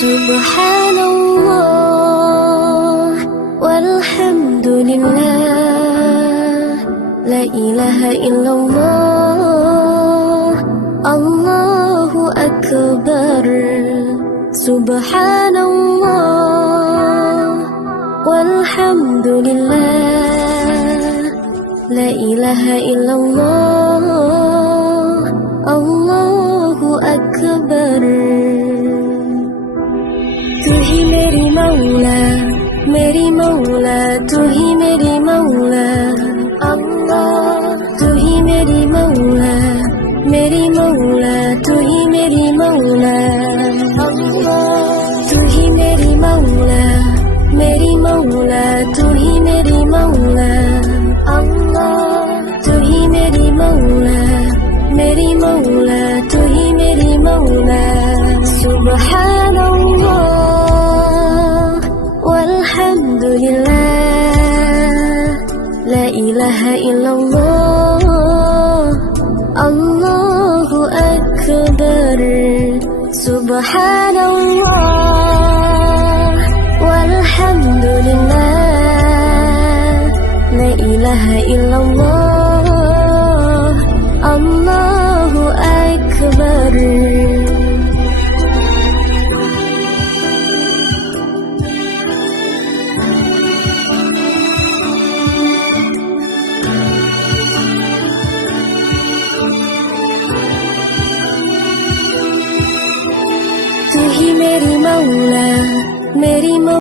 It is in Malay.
Subhanallah walhamdulillah, la ilaha illallah, Allahu akbar. Subhanallah walhamdulillah, la ilaha illallah, Allahu akbar. तू ही मेरी मौला, मेरी मौला, तू ही मेरी मौला अल्लाह। तू ही मेरी मौला, मेरी मौला, तू ही मेरी मौला अल्लाह। तू ही मेरी मौला, मेरी मौला, तू ही मेरी मौला अल्लाह। तू ही मेरी मौला, मेरी मौला, तू ही मेरी मौला। Subhanallah walhamdulillah, la ilaha illallah, Allahu akbar. Subhanallah walhamdulillah, la ilaha illallah, Allahu akbar. तू ही मेरी मौला, मेरी